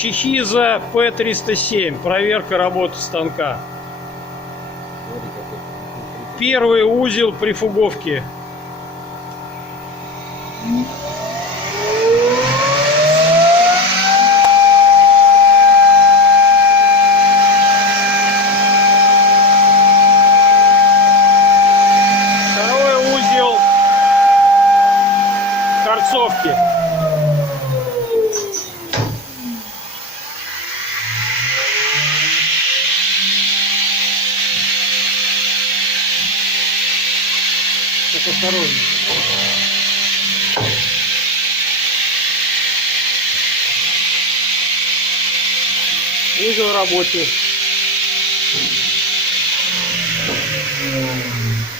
Чихиза P307. Проверка работы станка. Первый узел прифуговки. Второй узел торцовки. Осторожно. Узел в работе.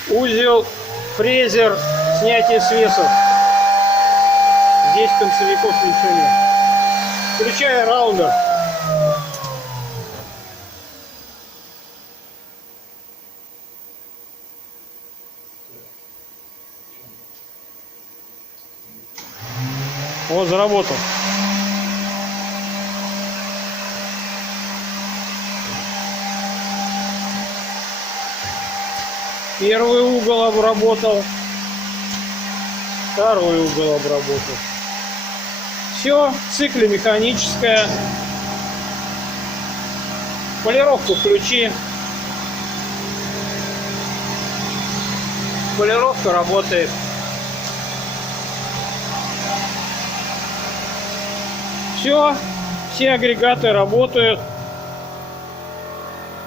Узел фрезер снятия свесов. Здесь концевиков ничего нет. Включаю раундер. Вот, заработал. Первый угол обработал. Второй угол обработал. Все, в цикле механическая. Полировку включи. Полировка работает. Все агрегаты работают.